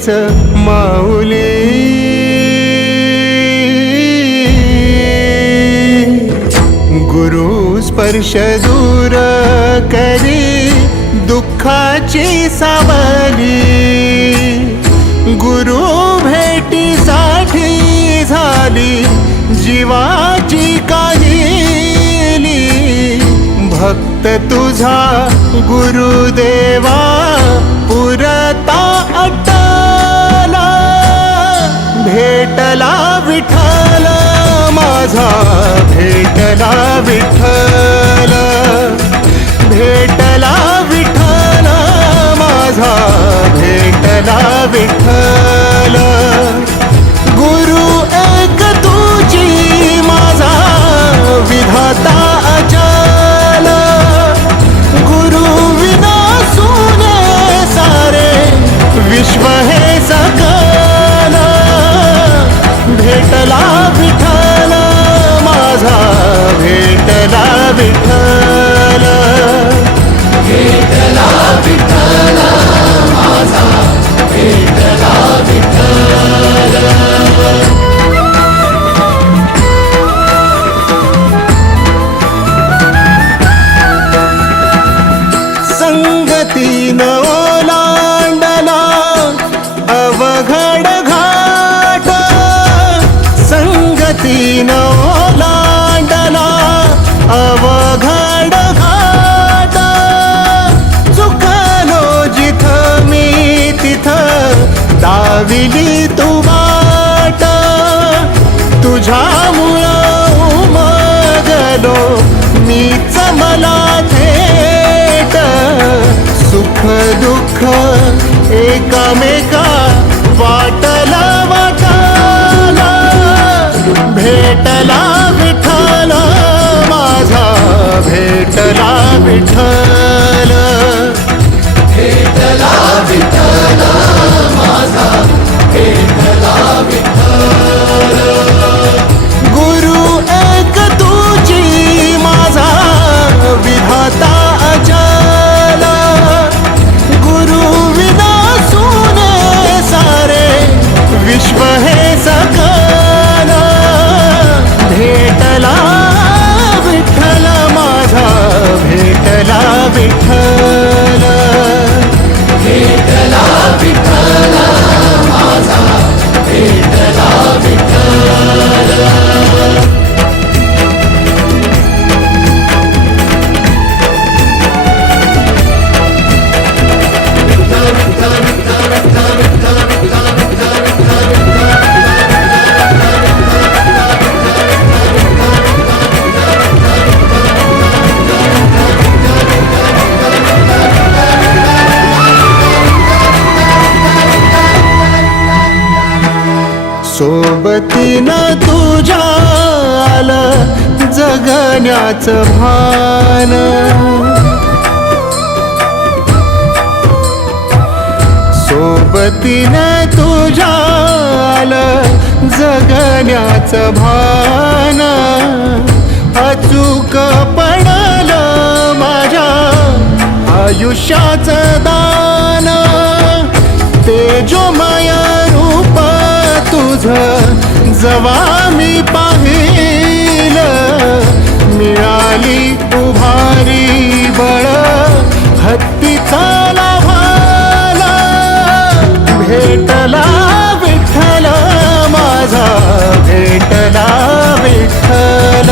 तुझीच माऊली. गुरु स्पर्श दूर करी दुःखाची सावली. गुरु भेटीसाठी झाली जीवाची काहिली. भक्त तुझा गुरुदेवा पुरता अटला. भेटला विठ्ठल माझा, भेटला विठ्ठल. भेटला विठ्ठल माझा, भेटला विठ्ठल. गुरु एक तुझी माझा विधाता अचल. गुरु विना सुने सारे विश्व हे सकल. भेटला विठ्ठल माझा, भेटला विठ्ठल. भेटला विठ्ठल माझा, भेटला विठ्ठल. संगतीन ओलांडला अवघड घाट. संगतीन ओलांडला अवघड घाट. चुकलो जिथं मी तिथं दाविली तू वाट. तुझ्यामुळं उमगलो मीच मला थेट. सुख दुःख एकामेका वाटला वाटाला. भेटला विठ्ठल माझा, भेटला विठ्ठल. भेटला विठ्ठल माझा, भेटला विठ्ठल. गुरु एक तुझी माझा विधाता अचल. गुरु विना सुने सारे विश्व हे सकल. भेटला विठ्ठल माझा, भेटला विठ्ठल. भेटला विठ्ठल माझा, भेटला विठ्ठल. सोबतीनं तुझ्या आलं जगण्याचं भान. सोबतीनं तुझ्या आलं जगण्याचं भान. अचूक पडलं माझ्या आयुष्याचं दान. तेजोमय रूप तुझं जवा मी पाहिलं. मिळाली उभारी बळ हत्तीचा लाभाला. भेटला विठ्ठल माझा, भेटला विठ्ठल.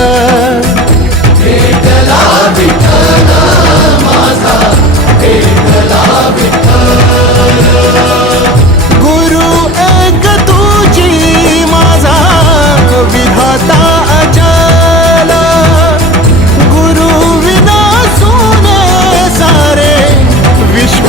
भेटला विठ्ठल माझा, भेटला विठ्ठल. गुरु एक तुझी माझा विधाता अचल. गुरु विना सुने सारे विश्व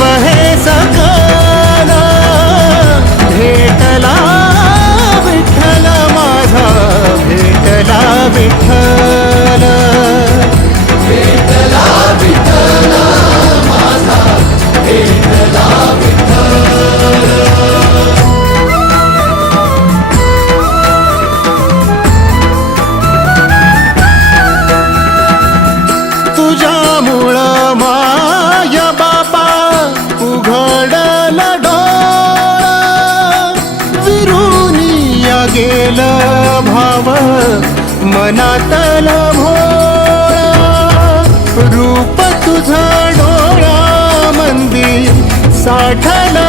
मनातला भोळा रूप तुझं डोळ्यामंदी साठलं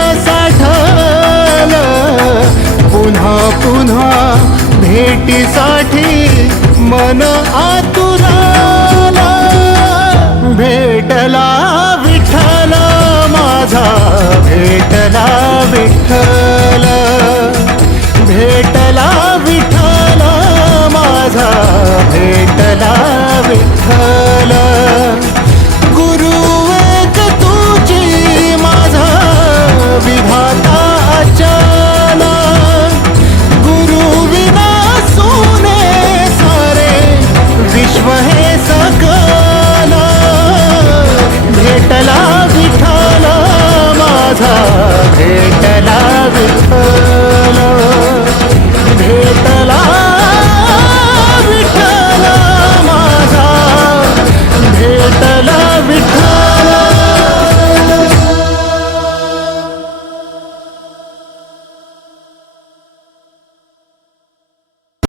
पुन्हा पुन्हा भेटीसाठी मन आतुराला भेटला विठ्ठल माझा भेटला विठ्ठल भेटला विठ्ठल माझा भेटला विठ्ठल